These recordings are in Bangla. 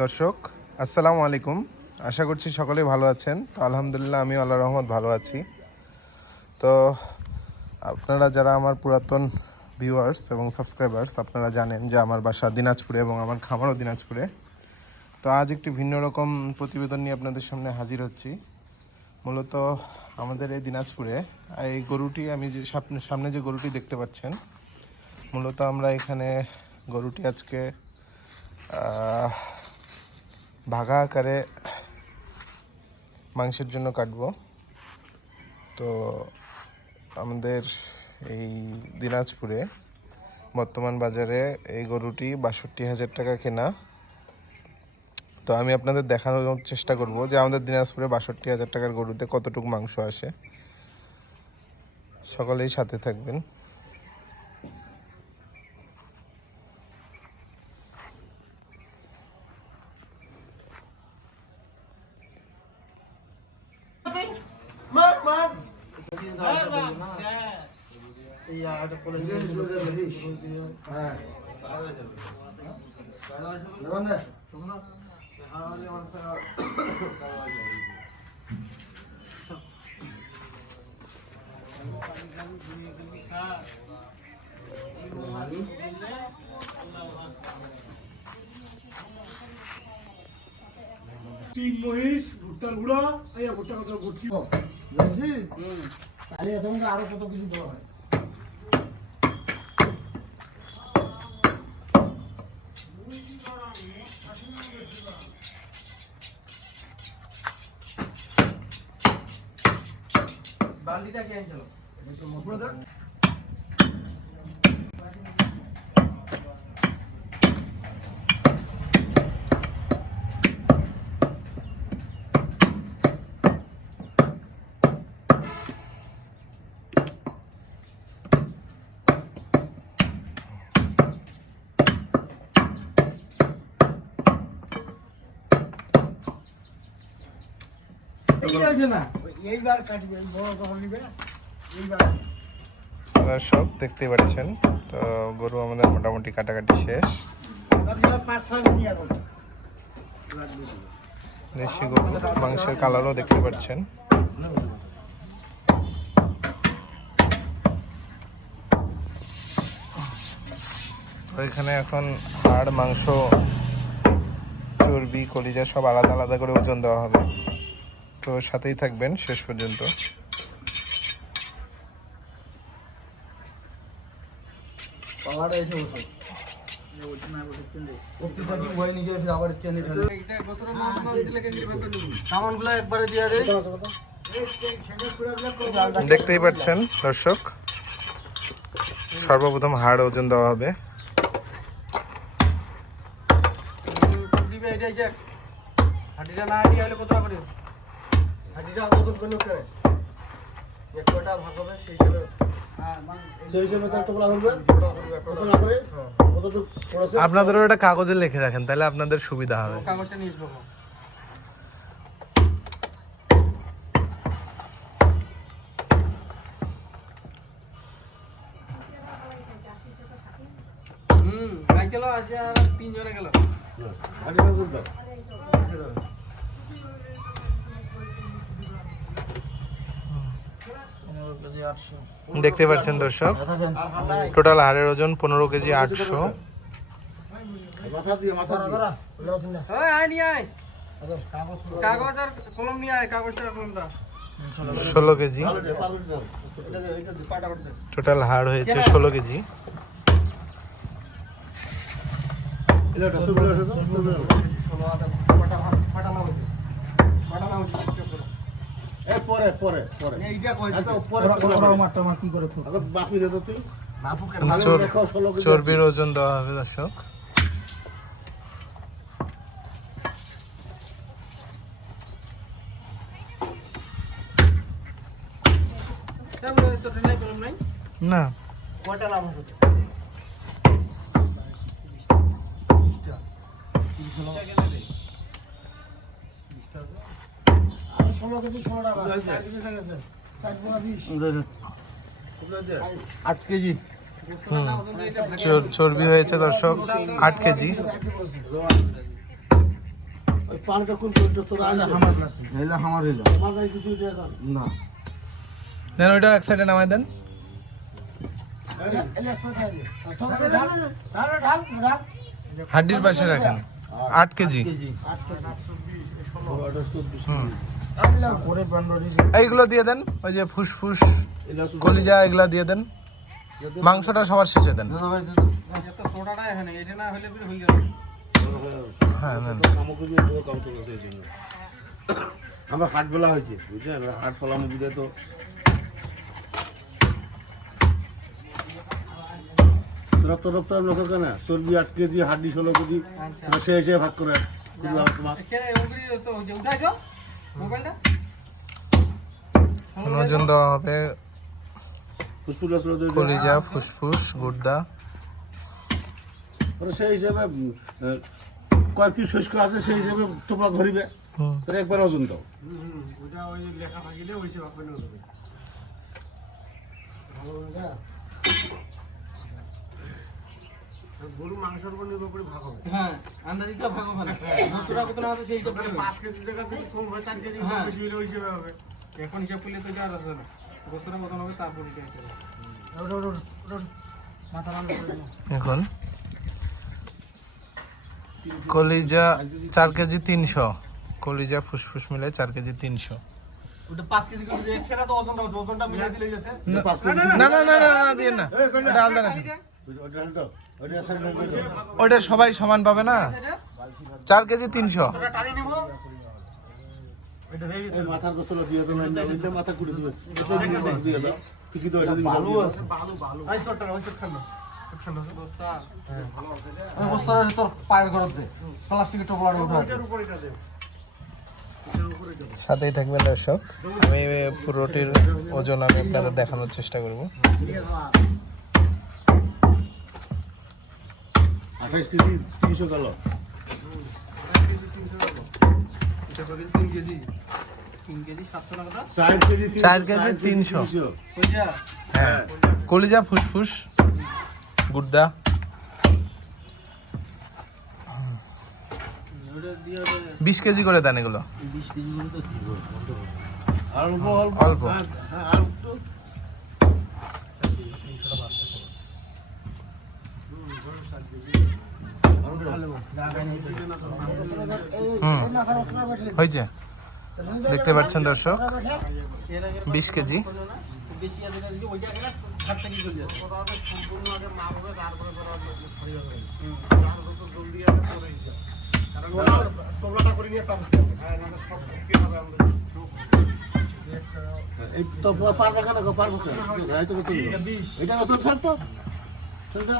দর্শক, আসসালামু আলাইকুম। আশা করছি সকলেই ভালো আছেন। তো আলহামদুলিল্লাহ আমি আল্লাহ রহমত ভালো আছি। তো আপনারা যারা আমার পুরাতন ভিউয়ার্স এবং সাবস্ক্রাইবার্স আপনারা জানেন যে আমার বাসা দিনাজপুরে এবং আমার খামারও দিনাজপুরে। তো আজ একটি ভিন্ন রকম প্রতিবেদন নিয়ে আপনাদের সামনে হাজির হচ্ছি। মূলত আমাদের এই দিনাজপুরে, এই গরুটি আমি যে সামনে সামনে যে গরুটি দেখতে পাচ্ছেন, মূলত আমরা এখানে গরুটি আজকে ভাগা আকারে মাংসের জন্য কাটবো। তো আমাদের এই দিনাজপুরে বর্তমান বাজারে এই গরুটি বাষট্টি হাজার টাকা কেনা। তো আমি আপনাদের দেখানোর চেষ্টা করব যে আমাদের দিনাজপুরে বাষট্টি হাজার টাকার গরুতে কতটুকু মাংস আসে। সকলেই সাথে থাকবেন। তিন মহিষ ভুট্টার গুঁড়া এই ভুট্টা কত ভুট্টি বুঝছি তাহলে তোমাকে আরও কত কিছু দেওয়া হয় বালতিটা কে আনছিল? ব্রাদার না। এইবার কাটবে এই বড় তখন নিবে? এইবার। দর্শক দেখতেই পাচ্ছেন তো গরু আমাদের মোটামুটি কাটাকাটি শেষ। দেশি গরু মাংসের কালারও দেখতে পাচ্ছেন। এখানে এখন হাড় মাংস চর্বি কলিজা সব আলাদা আলাদা করে ওজন দেওয়া হবে। তো সাথেই থাকবেন শেষ পর্যন্ত। দেখতেই পাচ্ছেন দর্শক সর্বপ্রথম হাড় ওজন দেওয়া হবে। হাঁটিটা না হাঁটি হলে কত করে হাঁটিটা অত দূর করলে করে এক কয়টা ভাগ হবে সেই হিসাবে সেই হিসাবে তো একটা বলা হবে করে? কতটুকু আপনাদেরও এটা কাগজে লিখে রাখেন তাহলে আপনাদের সুবিধা হবে। কাগজটা নিয়ে আসব। হুম গাই আজ আর তিনজনে গেল। দেখতে পাচ্ছেন দর্শক টোটাল হাড়ের ওজন পনেরো কেজি আটশো। ষোলো কেজি। টোটাল হাড় হয়েছে ষোলো কেজি। পরে পরে পরে। এইটা কই দিতে পরে মারটা মার কি করে ফুট বাপি দে তো তুই। বাপুকে ভালো চর- দেখো 16 কেজি। চর্বির ওজন দেওয়া হবে দর্শক। না। কয়টা লাভ আছে আমি ষোলো কেজি ষোলো টাকা চার কেজি গেছে। চার গুণা বিশ। আট কেজি। চর্বি হয়েছে দর্শক আট কেজি। দেন ওইটা এক সাইডে নামাই দেন। হাড্ডির পাশে রাখেন। আট কেজি। এইগুলো দিয়ে দেন ওই যে ফুসফুস কলিজা এগুলা দিয়ে দেন। মাংসটা সবার শেষে দেন। হয়ে হ্যাঁ আমরা হাট বেলা হয়েছে বুঝছেন? হাট ফলা মুভিতে তো রক্ত রক্ত লোকের কেন? চর্বি আট কেজি হাড্ডি ষোলো কেজি আচ্ছা। সে এসে ভাগ করে। তোমার। ওজন দেওয়া হবে। কলিজা ফুসফুস গুর্দা। সেই হিসাবে কয় পিস শুষ্ক আছে সেই হিসাবে তোমরা ধরিবে। একবার ওজন দাও। হ্যাঁ আন্দাজি তো ভাগ ওখানে দুশোটা কত না হতো সেই হিসাব করে হ্যাঁ। এখন হিসাব করলে তো আর আসবে না বছরের মতন হবে তারপর হিসাব হবে। মাথা রান্না করে। এখন কলিজা চার কেজি তিনশো কলিজা ফুসফুস মিলে চার কেজি তিনশো ওটা পাঁচ কেজি করে দিয়ে সেটা তো ওজনটা ওজনটা মিলাই দিলে গেছে না পাঁচ কেজি না না না না না দিয়ে না ওটা সবাই সমান পাবে না? চার কেজি তিনশো। সাথেই থাকবে দর্শক, আমি পুরোটির ওজন আমি আপনাদের দেখানোর চেষ্টা করব। আঠাইশ কেজি তিনশো গেল কেজি চার তিনশো, হ্যাঁ। কলিজা ফুসফুস। হবে বিশ কেজি করে দেন এগুলো। অল্প অল্প। অল্প। হ্যাঁ, হ্যাঁ, আর একটু হুম হয়েছে দেখতে পাচ্ছেন দর্শক বিশ কেজি। পারবে কেন গো, পারবে। এটা কত ছাড় তো এটা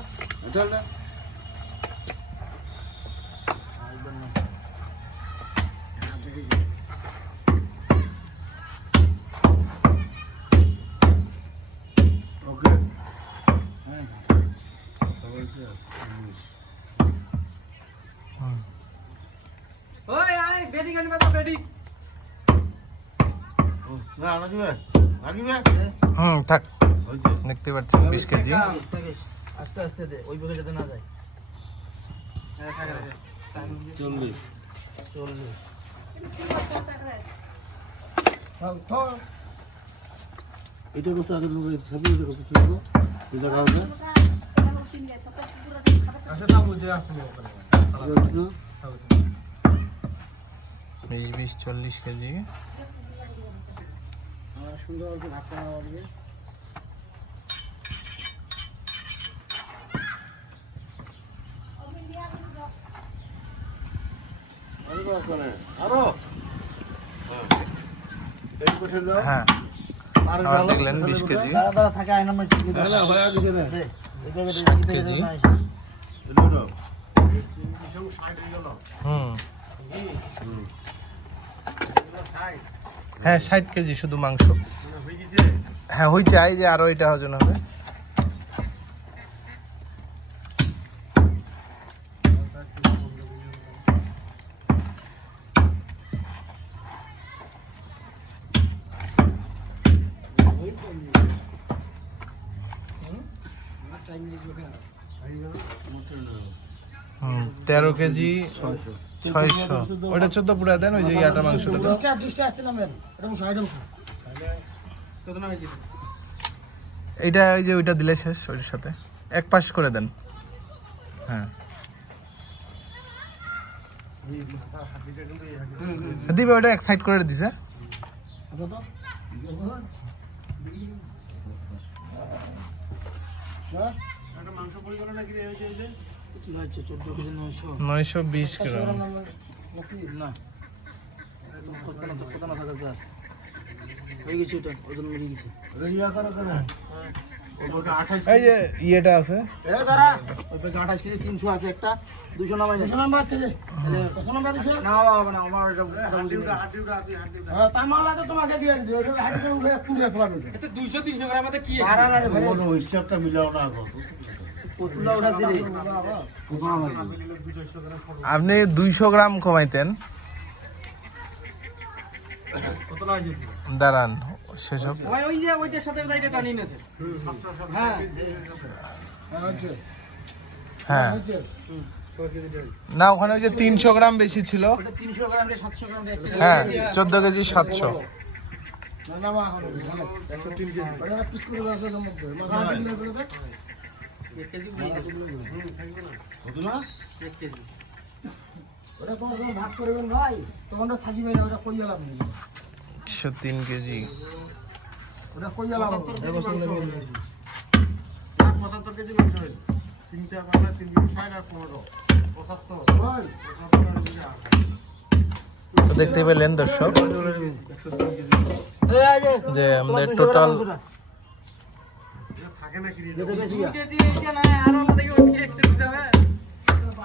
ওই আয় বেডিং বেডিং? না না দিবে না দিবে হুম থাক। দেখতে পাচ্ছেন বিশ কেজি। আস্তে আস্তে দে ওই বকে যাতে না যায়। হ্যাঁ চল্লিশ। চল্লিশ। এটা কত আগে এটা কত ছিল এটা বিশ বিশ চল্লিশ কেজি হ্যাঁ দেখলেন বিশ দাঁড়া হ্যাঁ ষাট কেজি শুধু মাংস। হ্যাঁ হয়েছে এই যে আরও এটা হজন হবে। তেরো কেজি ছয়শো। ওটা চোদ্দ পুরা দেন ওই যে ইয়াটার মাংসটা দেন। এটা ওই যে ওইটা দিলে শেষ ওইটার সাথে। এক পাশ করে দেন। হ্যাঁ। দিবে ওটা এক সাইড করে দিছে। এটা তো? হ্যাঁ মাংস পরিকল্পনা হয়েছে নয়শো নয়শো বিশ গ্রাম। না। হয়ে করো এই যে ইয়েটা আছে। আঠাশ কেজি তিনশো আছে একটা দুশো নামাই দুশো নাম্বার থেকে দুশো নাম্বার দুশো? না বাবা না আমার হাড্ডিটা হ্যাঁ, তো তোমাকে দিয়ে দিছি ওটা হাইড্রোজেন উঠে কুড়িয়ে ফেলাবে। দুইশো তিনশো গ্রাম কি আছে? হিসাবটা মিলাও না আপনি দুইশো গ্রাম কমাইতেন। দাঁড়ান সেসব হ্যাঁ হ্যাঁ, হ্যাঁ। না ওখানে ওই যে তিনশো গ্রাম বেশি ছিল। হ্যাঁ চোদ্দ কেজি সাতশো। না না এক কেজি দিয়ে না? এক কেজি। ওটা তোমার যখন ভাগ করবেন ভাই তখন ওটা থাকিবে না ওটা কই গেলাম একশো তিন কেজি। ওটা কই গেলাম পঁচাত্তর কেজি মাংস হয়েছে। তিনটা পাঁচটা তিন কেজি ষাট আর পনেরো। পঁচাত্তর। দেখতে পেলেন দর্শক যে আমাদের টোটাল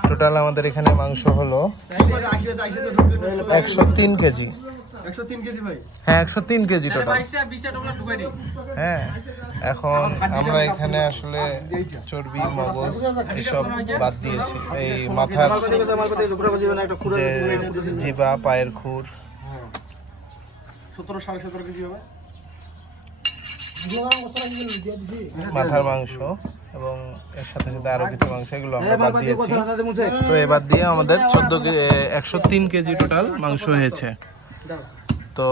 টোটাল আমাদের এখানে মাংস হলো একশো তিন কেজি হ্যাঁ একশো তিন কেজি টোটাল হ্যাঁ এখন আমরা এখানে আসলে চর্বি মগজ এসব বাদ দিয়েছি এই মাথার জিবা পায়ের খুর সতেরো সাড়ে সতেরো কেজি হবে মাথার মাংস এবং এর সাথে সাথে আরও কিছু মাংস এগুলো আমরা বাদ দিয়েছি। তো এবার দিয়ে আমাদের চোদ্দ একশো তিন কেজি টোটাল মাংস হয়েছে। তো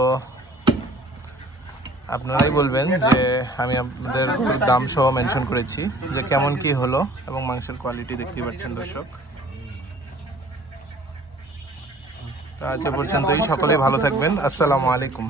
আপনারাই বলবেন যে আমি আপনাদের দাম সহ মেনশন করেছি যে কেমন কি হলো এবং মাংসের কোয়ালিটি দেখতেই পাচ্ছেন দর্শক। তো আজ পর্যন্তই সকলেই ভালো থাকবেন। আসসালামু আলাইকুম।